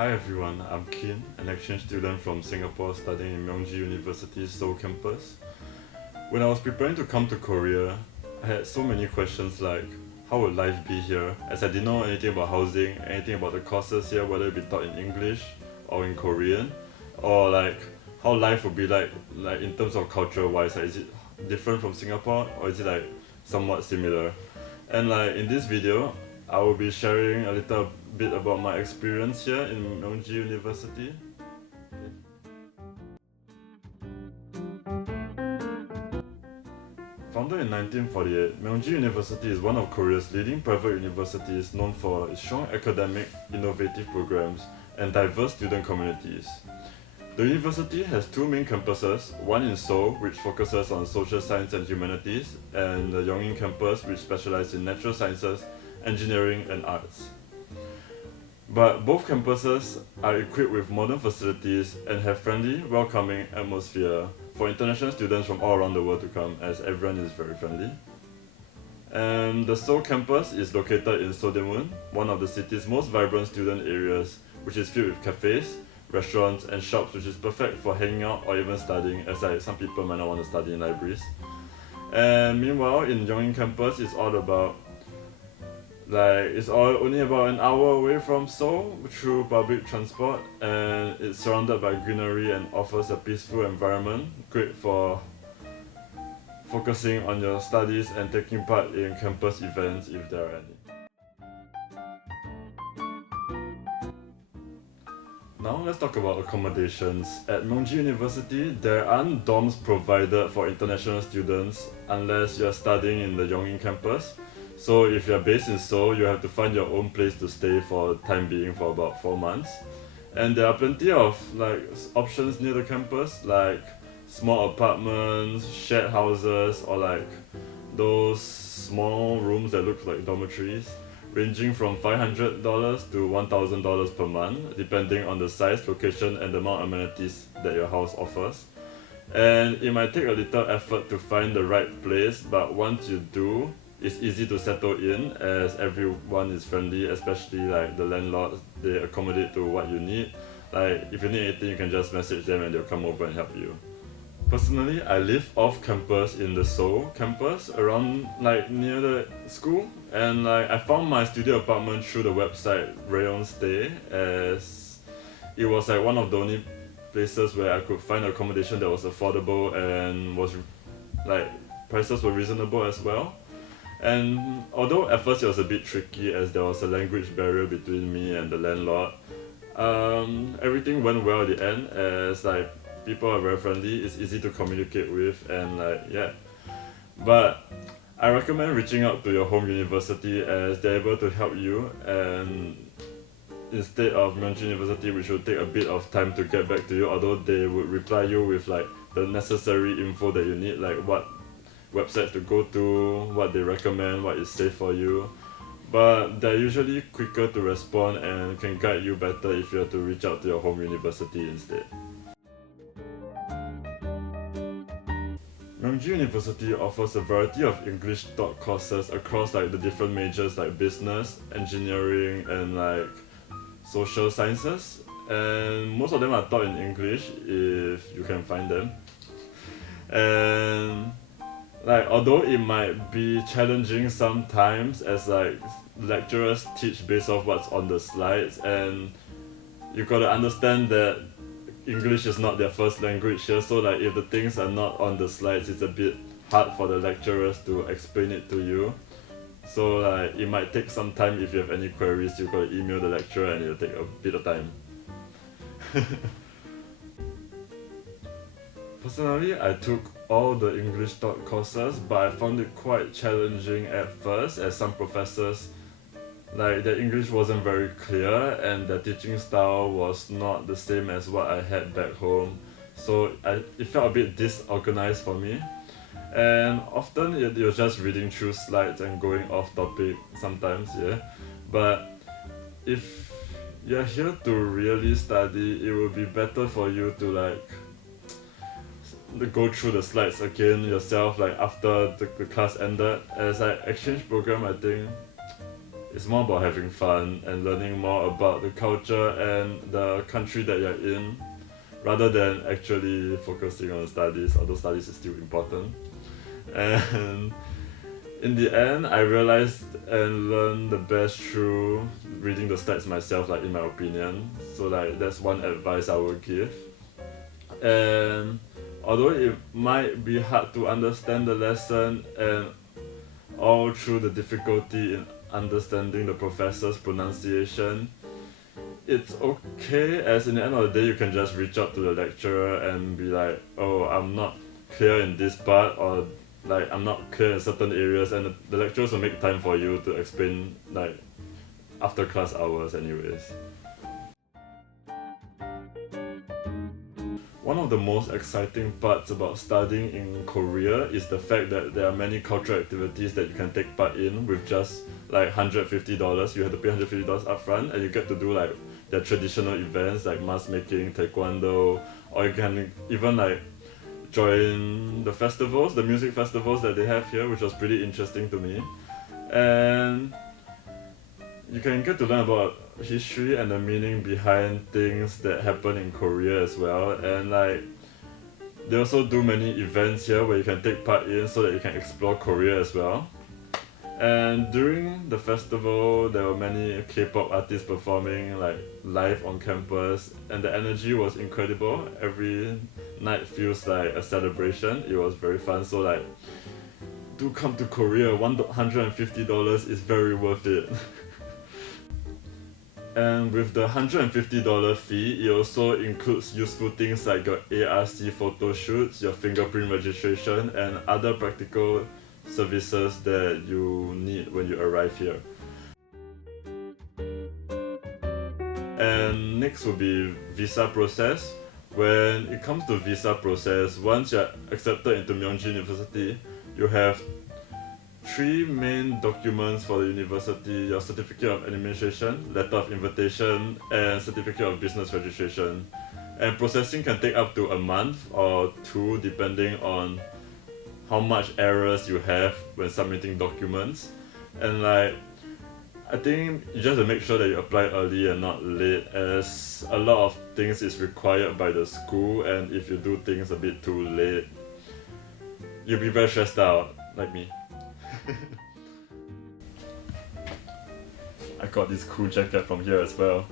Hi everyone, I'm Keane, an exchange student from Singapore studying in Myongji University's Seoul campus. When I was preparing to come to Korea, I had so many questions like, how would life be here? As I didn't know anything about housing, anything about the courses here, whether it be taught in English or in Korean, or like how life would be like in terms of culture wise, like, is it different from Singapore or is it like somewhat similar? And like in this video, I will be sharing a little bit about my experience here in Myongji University. Founded in 1948, Myongji University is one of Korea's leading private universities known for its strong academic, innovative programs, and diverse student communities. The university has two main campuses, one in Seoul, which focuses on social science and humanities, and the Yongin campus, which specializes in natural sciences, engineering, and arts. But both campuses are equipped with modern facilities and have friendly, welcoming atmosphere for international students from all around the world to come, as everyone is very friendly. And the Seoul campus is located in Sodaemun, one of the city's most vibrant student areas, which is filled with cafes, restaurants, and shops, which is perfect for hanging out or even studying, as like some people might not want to study in libraries. And meanwhile, in Yongin campus, it's all only about an hour away from Seoul through public transport, and it's surrounded by greenery and offers a peaceful environment, great for focusing on your studies and taking part in campus events if there are any. Now let's talk about accommodations. At Myongji University, there aren't dorms provided for international students unless you're studying in the Yongin campus. So if you're based in Seoul, you have to find your own place to stay for the time being for about 4 months. And there are plenty of options near the campus, like small apartments, shared houses, or like those small rooms that look like dormitories, ranging from $500 to $1,000 per month, depending on the size, location, and the amount of amenities that your house offers. And it might take a little effort to find the right place, but once you do, it's easy to settle in as everyone is friendly, especially like the landlords. They accommodate to what you need. Like if you need anything, you can just message them and they'll come over and help you. Personally, I live off campus in the Seoul campus, around like near the school, and like I found my studio apartment through the website Rayon Stay, as it was like one of the only places where I could find accommodation that was affordable and was like prices were reasonable as well. And although at first it was a bit tricky as there was a language barrier between me and the landlord, everything went well at the end as like people are very friendly, it's easy to communicate with, and like yeah. But I recommend reaching out to your home university as they're able to help you, and instead of Myongji University, which will take a bit of time to get back to you, although they would reply you with like the necessary info that you need, like what websites to go to, what they recommend, what is safe for you. But they're usually quicker to respond and can guide you better if you have to reach out to your home university instead. Myongji University offers a variety of English taught courses across like the different majors like business, engineering, and like social sciences. And most of them are taught in English if you can find them. And like although it might be challenging sometimes as like lecturers teach based off what's on the slides, and you gotta understand that English is not their first language here, so like if the things are not on the slides, it's a bit hard for the lecturers to explain it to you. So like it might take some time. If you have any queries, you gotta email the lecturer and it'll take a bit of time. Personally, I took all the English taught courses, but I found it quite challenging at first as some professors, like their English wasn't very clear and their teaching style was not the same as what I had back home. So it felt a bit disorganized for me. And often you're just reading through slides and going off topic sometimes, yeah. But if you're here to really study, it will be better for you to like go through the slides again yourself, like after the class ended. As like exchange program, I think it's more about having fun and learning more about the culture and the country that you're in, rather than actually focusing on studies, although studies is still important. And in the end, I realized and learned the best through reading the stats myself, like in my opinion. So like that's one advice I would give. And although it might be hard to understand the lesson and all through the difficulty in understanding the professor's pronunciation, it's okay, as in the end of the day you can just reach out to the lecturer and be like, oh, I'm not clear in this part, or like I'm not clear in certain areas, and the lecturers will make time for you to explain like after class hours anyways. One of the most exciting parts about studying in Korea is the fact that there are many cultural activities that you can take part in with just like $150. You have to pay $150 upfront, and you get to do like their traditional events like mask making, taekwondo, or you can even like join the festivals, the music festivals that they have here, which was pretty interesting to me. And you can get to learn about history and the meaning behind things that happen in Korea as well. And like they also do many events here where you can take part in so that you can explore Korea as well. And during the festival, there were many K-pop artists performing like live on campus, and the energy was incredible. Every night feels like a celebration. It was very fun. So like, do come to Korea. $150 is very worth it. And with the $150 fee, it also includes useful things like your ARC photo shoots, your fingerprint registration, and other practical services that you need when you arrive here. And next will be visa process. When it comes to visa process, once you're accepted into Myeongji University, you have 3 main documents for the university: your certificate of administration, letter of invitation, and certificate of business registration. And processing can take up to a month or 2 depending on how much errors you have when submitting documents. And like, I think you just have to make sure that you apply early and not late, as a lot of things is required by the school, and if you do things a bit too late, you'll be very stressed out, like me. I got this cool jacket from here as well.